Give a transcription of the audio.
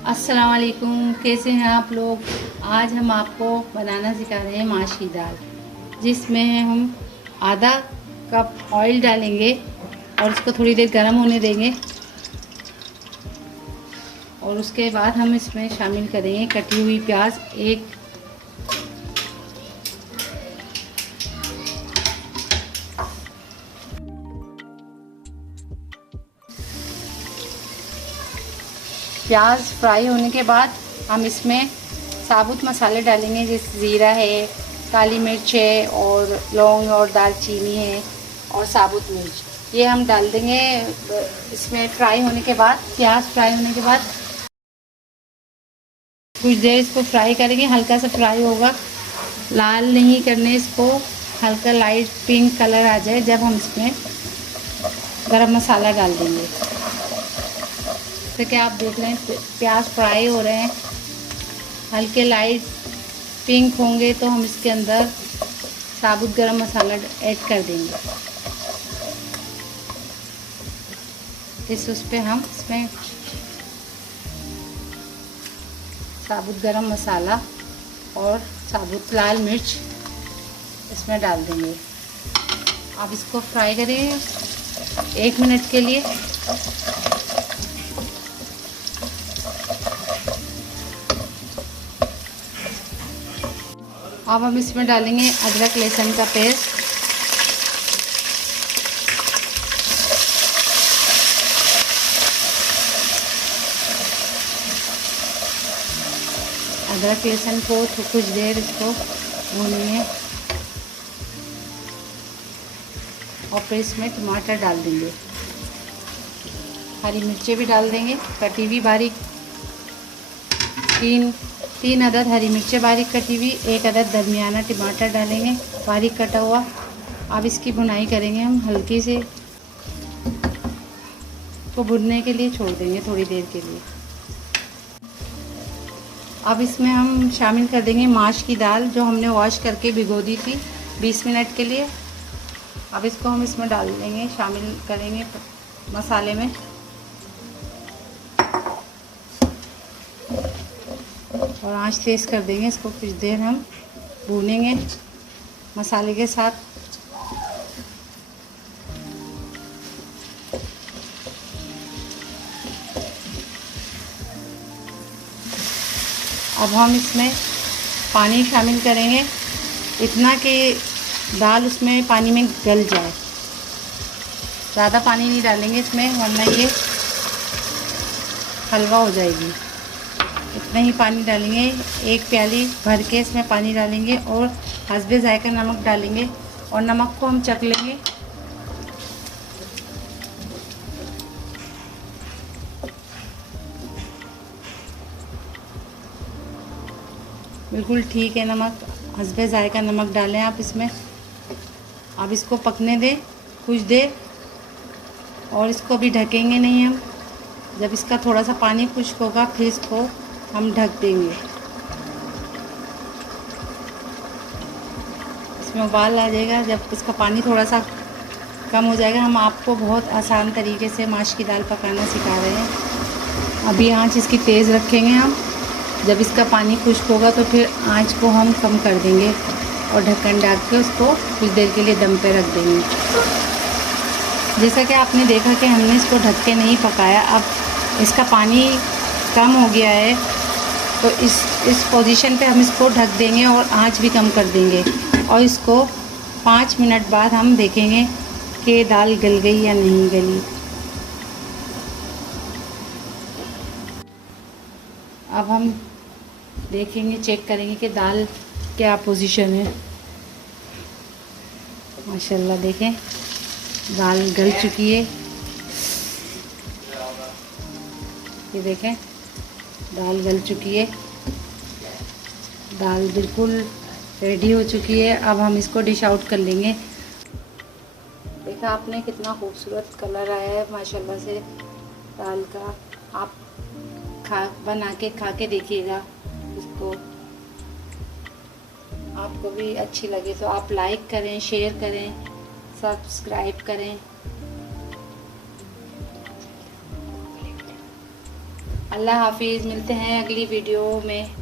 अस्सलाम वालेकुम, कैसे हैं आप लोग। आज हम आपको बनाना सिखा रहे हैं माश की दाल, जिसमें हम आधा कप ऑयल डालेंगे और इसको थोड़ी देर गर्म होने देंगे। और उसके बाद हम इसमें शामिल करेंगे कटी हुई प्याज एक, प्याज फ्राई होने के बाद हम इसमें साबुत मसाले डालेंगे, जैसे ज़ीरा है, काली मिर्च है और लौंग और दालचीनी है और साबुत मिर्च, ये हम डाल देंगे इसमें फ्राई होने के बाद। प्याज फ्राई होने के बाद कुछ देर इसको फ्राई करेंगे, हल्का सा फ्राई होगा, लाल नहीं करने इसको, हल्का लाइट पिंक कलर आ जाए जब हम इसमें गरम मसाला डाल देंगे। तो क्या आप देख लें प्याज फ्राई हो रहे हैं, हल्के लाइट पिंक होंगे तो हम इसके अंदर साबुत गरम मसाला ऐड कर देंगे। उस पर हम इसमें साबुत गरम मसाला और साबुत लाल मिर्च इसमें डाल देंगे। अब इसको फ्राई करेंगे 1 मिनट के लिए। अब हम इसमें डालेंगे अदरक लहसुन का पेस्ट, अदरक लहसुन को कुछ देर इसको भूनिए और फिर इसमें टमाटर डाल देंगे, हरी मिर्चें भी डाल देंगे कटी हुई बारीक, तीन अदद हरी मिर्चें बारीक कटी हुई, 1 अदद दरमियाना टमाटर डालेंगे बारीक कटा हुआ। अब इसकी भुनाई करेंगे हम हल्की से, तो भुनने के लिए छोड़ देंगे थोड़ी देर के लिए। अब इसमें हम शामिल कर देंगे माश की दाल, जो हमने वॉश करके भिगो दी थी 20 मिनट के लिए। अब इसको हम इसमें डाल देंगे, शामिल करेंगे मसाले में, और आंच तेज़ कर देंगे। इसको कुछ देर हम भूनेंगे मसाले के साथ। अब हम इसमें पानी शामिल करेंगे, इतना कि दाल उसमें पानी में गल जाए, ज़्यादा पानी नहीं डालेंगे इसमें वरना ये हलवा हो जाएगी। इतना ही पानी डालेंगे, 1 प्याली भर के इसमें पानी डालेंगे और हस्बे जायका नमक डालेंगे और नमक को हम चख लेंगे। बिल्कुल ठीक है नमक, हस्बे जायका नमक डालें आप इसमें। अब इसको पकने दें कुछ देर और इसको अभी ढकेंगे नहीं हम। जब इसका थोड़ा सा पानी खुश्क होगा फिर इसको हम ढक देंगे। इसमें उबाल आ जाएगा, जब इसका पानी थोड़ा सा कम हो जाएगा। हम आपको बहुत आसान तरीके से माश की दाल पकाना सिखा रहे हैं। अभी आंच इसकी तेज़ रखेंगे हम, जब इसका पानी खुश्क होगा तो फिर आंच को हम कम कर देंगे और ढक्कन ढक के उसको कुछ देर के लिए दम पे रख देंगे। जैसा कि आपने देखा कि हमने इसको ढक के नहीं पकाया, अब इसका पानी कम हो गया है, तो इस पोजीशन पे हम इसको ढक देंगे और आंच भी कम कर देंगे और इसको 5 मिनट बाद हम देखेंगे कि दाल गल गई या नहीं गली। अब हम देखेंगे, चेक करेंगे कि दाल क्या पोजीशन है। माशाल्लाह देखें दाल गल चुकी है, ये देखें दाल गल चुकी है, दाल बिल्कुल रेडी हो चुकी है। अब हम इसको डिश आउट कर लेंगे। देखा आपने कितना खूबसूरत कलर आया है माशाल्लाह से दाल का। आप बना के खा के देखिएगा, इसको आपको भी अच्छी लगे तो आप लाइक करें, शेयर करें, सब्सक्राइब करें। अल्लाह हाफिज़, मिलते हैं अगली वीडियो में।